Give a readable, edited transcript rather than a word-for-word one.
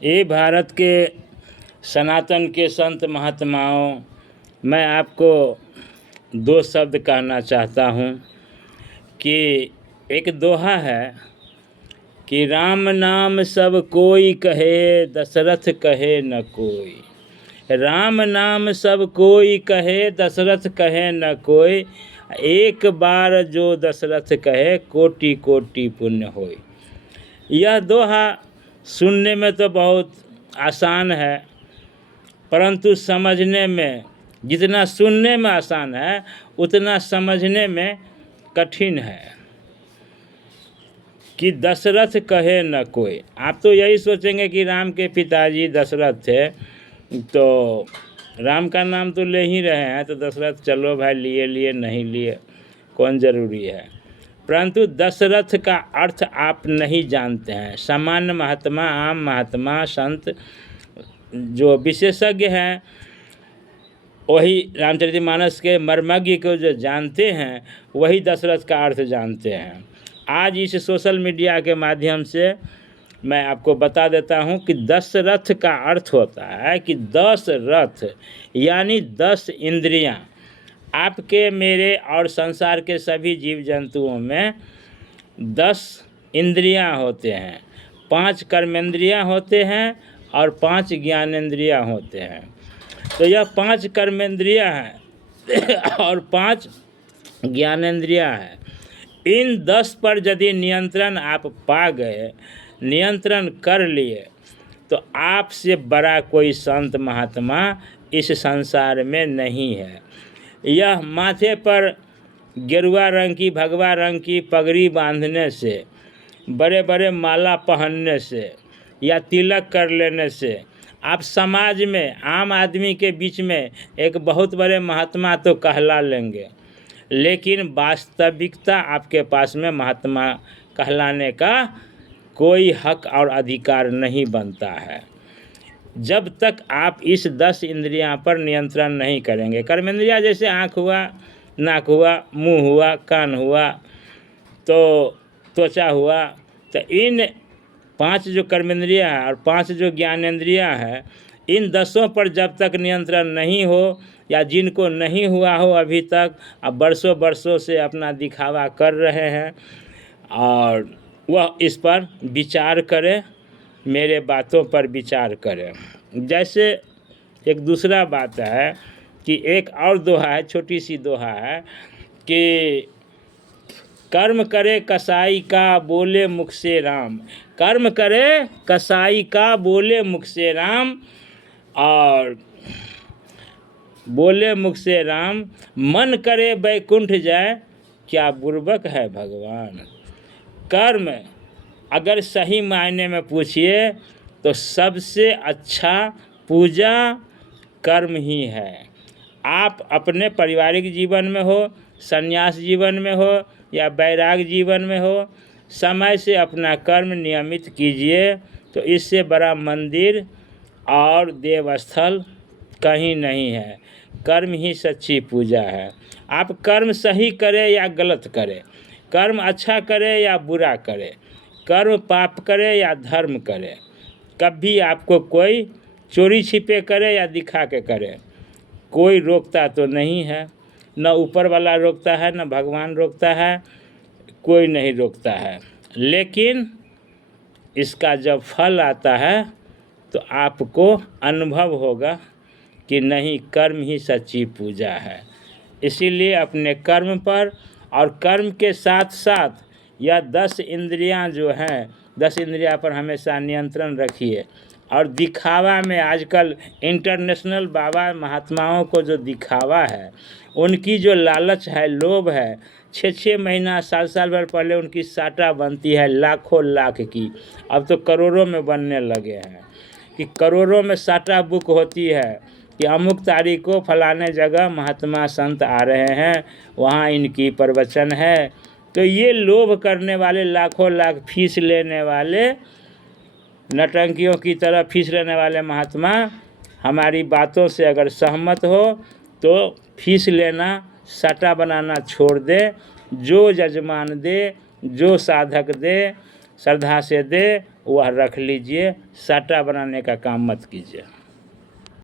ये भारत के सनातन के संत महात्माओं, मैं आपको दो शब्द कहना चाहता हूँ कि एक दोहा है कि राम नाम सब कोई कहे, दशरथ कहे न कोई। राम नाम सब कोई कहे, दशरथ कहे न कोई। एक बार जो दशरथ कहे, कोटि कोटि पुण्य होय। यह दोहा सुनने में तो बहुत आसान है, परंतु समझने में, जितना सुनने में आसान है उतना समझने में कठिन है। कि दशरथ कहे न कोई। आप तो यही सोचेंगे कि राम के पिताजी दशरथ थे, तो राम का नाम तो ले ही रहे हैं, तो दशरथ चलो भाई लिए लिए नहीं लिए कौन ज़रूरी है। परंतु दशरथ का अर्थ आप नहीं जानते हैं। सामान्य महात्मा, आम महात्मा, संत जो विशेषज्ञ हैं वही रामचरितमानस के मर्मज्ञ को जो जानते हैं वही दशरथ का अर्थ जानते हैं। आज इस सोशल मीडिया के माध्यम से मैं आपको बता देता हूं कि दशरथ का अर्थ होता है कि 10 रथ यानी 10 इंद्रियां। आपके, मेरे और संसार के सभी जीव जंतुओं में 10 इंद्रियां होते हैं। 5 कर्मेंद्रियां होते हैं और 5 ज्ञानेंद्रियां होते हैं। तो यह 5 कर्मेंद्रियां हैं और 5 ज्ञानेंद्रियां हैं। इन 10 पर यदि नियंत्रण आप पा गए, नियंत्रण कर लिए, तो आपसे बड़ा कोई संत महात्मा इस संसार में नहीं है। यह माथे पर गेरुआ रंग की, भगवा रंग की पगड़ी बांधने से, बड़े बड़े माला पहनने से या तिलक कर लेने से आप समाज में, आम आदमी के बीच में एक बहुत बड़े महात्मा तो कहला लेंगे, लेकिन वास्तविकता आपके पास में महात्मा कहलाने का कोई हक और अधिकार नहीं बनता है जब तक आप इस 10 इंद्रियां पर नियंत्रण नहीं करेंगे। कर्मेंद्रियां जैसे आँख हुआ, नाक हुआ, मुंह हुआ, कान हुआ, तो त्वचा हुआ, तो इन 5 जो कर्मेंद्रियां हैं और 5 जो ज्ञानेंद्रियां हैं, इन 10 पर जब तक नियंत्रण नहीं हो या जिनको नहीं हुआ हो अभी तक, अब बरसों बरसों से अपना दिखावा कर रहे हैं, और वह इस पर विचार करें, मेरे बातों पर विचार करें। जैसे एक दूसरा बात है कि एक और दोहा है, छोटी सी दोहा है कि कर्म करे कसाई का, बोले मुख से राम। कर्म करे कसाई का, बोले मुख से राम, और बोले मुख से राम, मन करे बैकुंठ जाए, क्या बुर्बक है भगवान। कर्म अगर सही मायने में पूछिए तो सबसे अच्छा पूजा कर्म ही है। आप अपने पारिवारिक जीवन में हो, संन्यास जीवन में हो या वैराग जीवन में हो, समय से अपना कर्म नियमित कीजिए, तो इससे बड़ा मंदिर और देवस्थल कहीं नहीं है। कर्म ही सच्ची पूजा है। आप कर्म सही करें या गलत करें, कर्म अच्छा करे या बुरा करे, कर्म पाप करे या धर्म करे, कभी आपको कोई चोरी छिपे करे या दिखा के करे, कोई रोकता तो नहीं है। न ऊपर वाला रोकता है, न भगवान रोकता है, कोई नहीं रोकता है। लेकिन इसका जब फल आता है तो आपको अनुभव होगा कि नहीं, कर्म ही सच्ची पूजा है। इसीलिए अपने कर्म पर और कर्म के साथ साथ यह 10 इंद्रियां जो हैं, 10 इंद्रियां पर हमेशा नियंत्रण रखिए। और दिखावा में आजकल इंटरनेशनल बाबा महात्माओं को जो दिखावा है, उनकी जो लालच है, लोभ है, 6-6 महीना, साल भर पहले उनकी साटा बनती है लाखों लाख की, अब तो करोड़ों में बनने लगे हैं। कि करोड़ों में साटा बुक होती है कि अमुक तारीख को फलाने जगह महात्मा संत आ रहे हैं, वहाँ इनकी प्रवचन है। तो ये लोभ करने वाले, लाखों लाख फीस लेने वाले, नटंकियों की तरह फीस लेने वाले महात्मा हमारी बातों से अगर सहमत हो तो फीस लेना, साटा बनाना छोड़ दे। जो जजमान दे, जो साधक दे, श्रद्धा से दे, वह रख लीजिए, साटा बनाने का काम मत कीजिए।